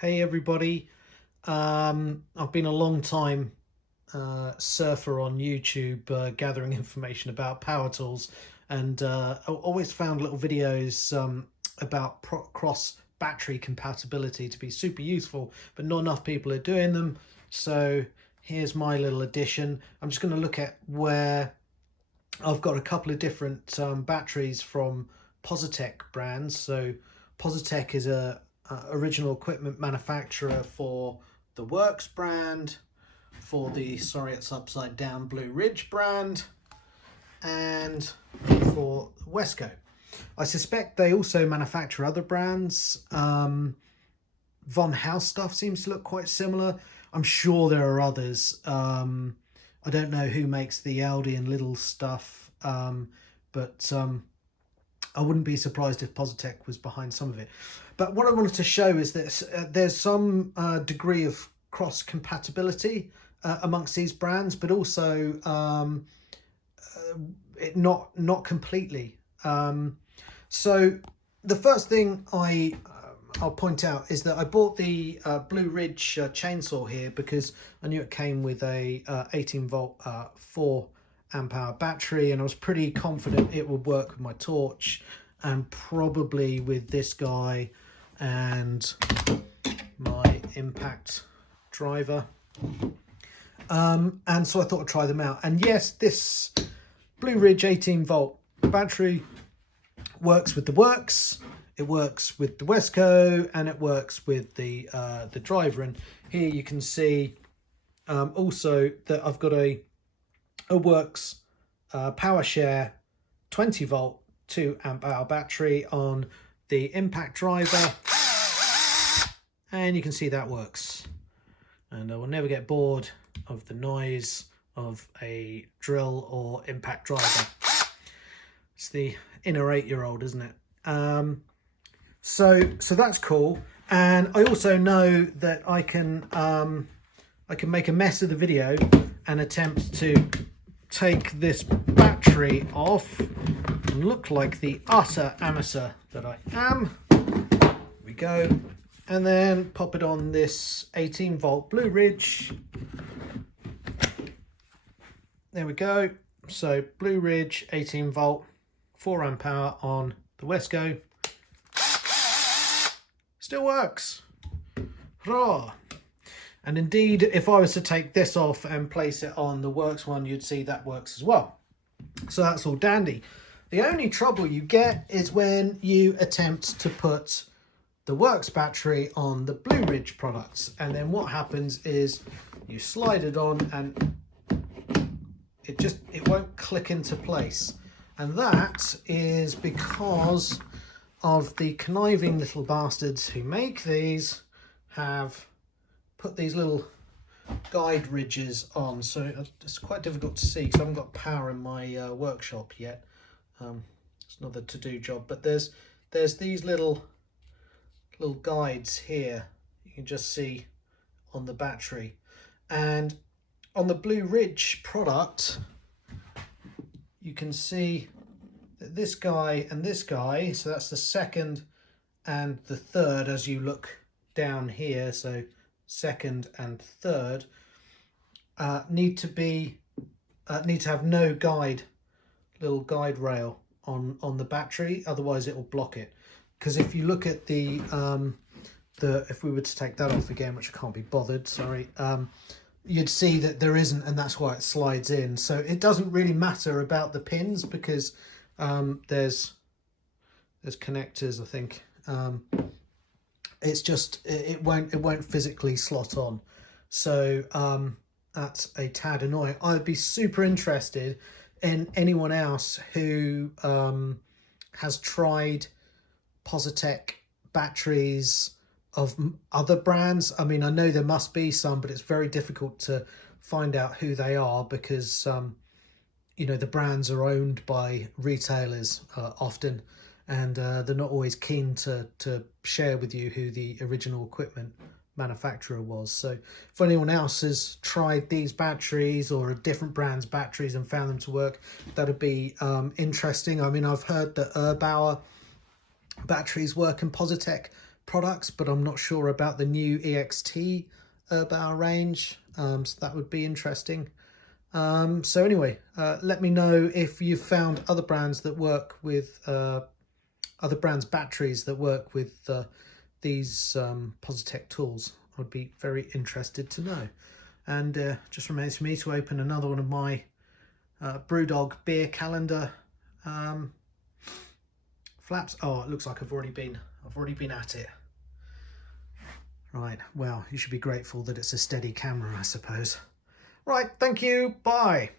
Hey everybody, I've been a long time surfer on YouTube, gathering information about power tools, and I always found little videos about cross battery compatibility to be super useful, but not enough people are doing them. So here's my little addition. I'm just going to look at where I've got a couple of different batteries from Positec brands. So Positec is a original equipment manufacturer for the Worx brand, for the, sorry it's upside down, Blue Ridge brand, and for Wesco. I suspect they also manufacture other brands. Von House stuff seems to look quite similar. I'm sure there are others. I don't know who makes the Aldi and Lidl stuff, but I wouldn't be surprised if Positec was behind some of it. But what I wanted to show is that there's some degree of cross compatibility amongst these brands, but also not completely. So the first thing I'll point out is that I bought the Blue Ridge chainsaw here because I knew it came with a 18 volt 4 amp hour battery, and I was pretty confident it would work with my torch and probably with this guy and my impact driver. And so I thought I'd try them out. And yes, this Blue Ridge 18 volt battery works with the Worx, it works with the Wesco, and it works with the driver. And here you can see also that I've got a Worx PowerShare 20 volt 2 amp hour battery on the impact driver, and you can see that works. And I will never get bored of the noise of a drill or impact driver. It's the inner 8-year-old, isn't it? So that's cool. And I also know that I can make a mess of the video and attempt to take this battery off and look like the utter amateur that I am. Here we go. And then pop it on this 18 volt Blue Ridge. There we go. So Blue Ridge 18 volt 4 amp hour on the Wesco. Still works. Hurrah! And indeed, if I was to take this off and place it on the Worx one, you'd see that works as well. So that's all dandy. The only trouble you get is when you attempt to put the Worx battery on the Blue Ridge products. And then what happens is you slide it on and it won't click into place. And that is because of the conniving little bastards who make these have put these little guide ridges on, so it's quite difficult to see because I haven't got power in my workshop yet. It's another to-do job, but there's these little guides here you can just see on the battery. And on the Blue Ridge product you can see that this guy and this guy, so that's the second and the third as you look down here, so second and third need to have no little guide rail on the battery, otherwise it will block it. Because if you look at the if we were to take that off again, which I can't be bothered, sorry, you'd see that there isn't, and that's why it slides in. So it doesn't really matter about the pins because there's connectors, I think. It's just it won't physically slot on, so that's a tad annoying. I'd be super interested in anyone else who has tried Positec batteries of other brands. I mean, I know there must be some, but it's very difficult to find out who they are because you know, the brands are owned by retailers often, and they're not always keen to share with you who the original equipment manufacturer was. So if anyone else has tried these batteries or a different brand's batteries and found them to work, that'd be interesting. I mean, I've heard that Erbauer batteries work in Positec products, but I'm not sure about the new EXT Erbauer range, so that would be interesting. So anyway, let me know if you've found other brands that work with other brands' batteries that work with these Positec tools. I'd be very interested to know. And just remains for me to open another one of my Brewdog beer calendar flaps. Oh, it looks like I've already been at it. Right, well, you should be grateful that it's a steady camera, I suppose. Right, thank you, bye.